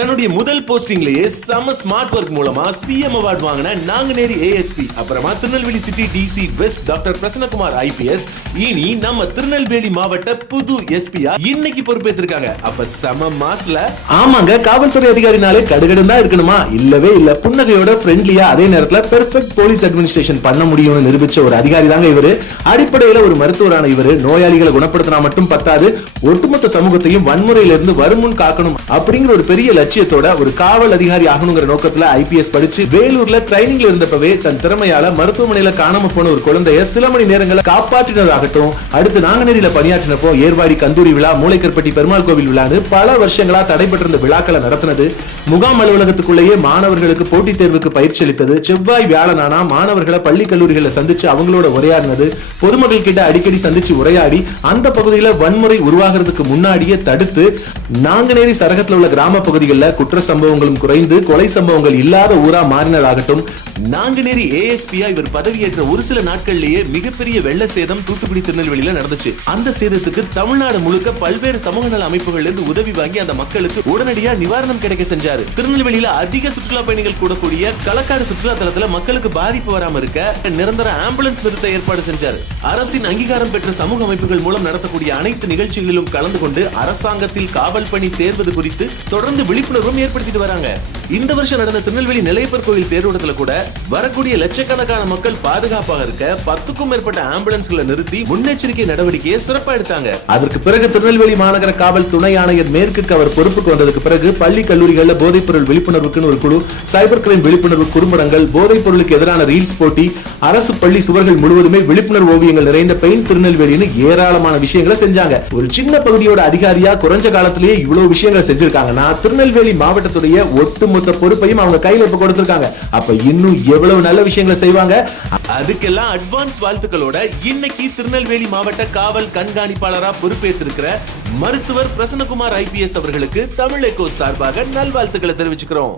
தன்னுடைய முதல் போஸ்டிங்லயே செம ஸ்மார்ட் ஒர்க் மூலமா சிஎம் அவார்ட் வாங்கின நாங்குநேரி ஏஎஸ்பி, அப்புறமா Tirunelveli city DC west doctor Prasannakumar IPS இனி நம்ம திருநெல்வேலி மாவட்ட புது எஸ்பியா இன்னைக்கு பொறுப்பேற்றிருக்காங்க. அப்ப செம மாஸ்ல ஆமாங்க, காவல்துறை அதிகாரினாலே கடுகடும் தான் இருக்கணுமா? இல்லவே இல்ல, புன்னகையோட ஃப்ரெண்ட்லியா அதே நேரத்துல பெர்ஃபெக்ட் போலீஸ் அட்மினிஸ்ட்ரேஷன் பண்ண முடியும்னு நிரூபிச்ச ஒரு அதிகாரி தாங்க இவரு. அடிப்படையில ஒரு மருத்துவரான இவரு நோயாளிகளை குணப்படுத்தினா மட்டும் பத்தாது, ஒட்டுமொத்த சமூகத்தையும் வன்முறையிலிருந்து வருமுன் காக்கணும் அப்படிங்கிற ஒரு பெரிய லட்சியத்தோட ஒரு காவல் அதிகாரி ஆகணுங்கிற நோக்கத்துல ஐபிஎஸ் படிச்சு வேலூர்ல ட்ரைனிங்ல இருந்தப்பவே தன் திறமையால மருத்துவமனையில காணாம போன ஒரு குழந்தைய சில மணி நேரங்களை காப்பாற்றினதாகட்டும், அடுத்து நாங்குநேரியில பணியாற்றினப்போ ஏர்வாடி கந்தூரி விழா, மூளைக்கற்பட்டி பெருமாள் கோவில் விழான்னு பல வருஷங்களா தடைபட்டிருந்த விழாக்களை நடத்தினது, முகாம் அலுவலகத்துக்குள்ளேயே மாணவர்களுக்கு போட்டித் தேர்வுக்கு பயிற்சி அளித்தது, செவ்வாய் வியாழனானா மாணவர்களை பள்ளி கல்லூரிகளை சந்திச்சு அவங்களோட உரையாடினது, பொதுமக்கள் கிட்ட அடிக்கடி சந்திச்சு உரையாடி அந்த பகுதியில வன்முறை உருவாகிறதுக்கு முன்னாடியே தடுத்து நாங்குநேரி சரகத்தில் உள்ள கிராம பகுதிகளில் குற்ற சம்பவங்களும் குறைந்து கொலை சம்பவங்கள் இல்லாத ஊரா மாறினதாகட்டும். நாங்குநேரி ஏஎஸ்பியா இவர் பதவியேற்ற ஒரு சில நாட்கள்லயே மிகப்பெரிய வெள்ள சேதம் தூத்துக்குடி திருநெல்வேலியில நடந்துச்சு. அந்த சேதத்துக்கு தமிழ்நாடு முழுக்க பல்வேறு சமூக நல அமைப்புகள் இருந்து உதவி வாங்கி அந்த மக்களுக்கு உடனடியா நிவாரணம் கிடைக்க செஞ்சாரு. திருநெல்வேலியில அதிக சுற்றுலா பயணிகள் கூடக்கூடிய களக்காடு சுற்றுலா தலத்துல மக்களுக்கு பாதிப்பு வராம இருக்க நிரந்தர ஆம்புலன்ஸ் நிறுத்த ஏற்பாடு செஞ்சாரு. அரசின் அங்கீகாரம் பெற்ற சமூக அமைப்புகள் மூலம் நடத்தக்கூடிய அனைத்து நிகழ்ச்சிகளிலும் கலந்து கொண்டு அரசாங்கத்தில் காவல் பணி சேர்வது குறித்து தொடர்ந்து விழிப்புணர்வும் ஏற்படுத்திட்டு வராங்க. இந்த வருஷம் நடந்த திருநெல்வேலி நிலையப்பர் கோயில் தேரோட்டத்துல கூட வரக்கூடிய லட்சக்கணக்கான மக்கள் பாதுகாப்பாக இருக்க 10க்கும் மேற்பட்ட ஆம்புலன்ஸ்களை நிறுத்தி முன்னெச்சரிக்கை நடவடிக்கையை சிறப்பா எடுத்தாங்க. அதற்கு பிறகு திருநெல்வேலி மாநகர காவல் துணை ஆணையர் மேற்குக்கு அவர் பொறுப்புக்கு வந்ததுக்கு பிறகு பள்ளி கல்லூரிகளில் போதைப் பொருள் விழிப்புணர்வுக்கு ஒரு குழு, சைபர் கிரைம் விழிப்புணர்வு குறும்படங்கள், போதைப் பொருளுக்கு எதிரான ரீல்ஸ் போட்டி, அரசு பள்ளி சுவர்கள் முழுவதுமே விழிப்புணர்வு ஓவியங்கள் நிறைந்த பெயின் திருநெல்வேலின்னு ஏராளமான விஷயங்களை செஞ்சாங்க. ஒரு சின்ன பகுதியோட அதிகாரியா குறைஞ்ச காலத்திலேயே இவ்வளவு விஷயங்களை செஞ்சிருக்காங்கன்னா திருநெல்வேலி மாவட்டத்துடைய ஒட்டுமொத்த பொறுப்பையும் அவங்க கையில இப்ப கொடுத்திருக்காங்க. அப்ப இன்னும் எவ்வளவு நல்ல விஷயங்களை செய்வாங்க. அதுக்கெல்லாம் அட்வான்ஸ் வாழ்த்துக்களோட இன்னைக்கு திருநெல்வேலி மாவட்ட காவல் கண்காணிப்பாளரா பொறுப்பேற்றிருக்கிற மருத்துவர் பிரசன்னகுமார் ஐபிஎஸ் அவர்களுக்கு தமிழ் எக்கோ சார்பாக நல்வாழ்த்துக்களை தெரிவிச்சுக்கிறோம்.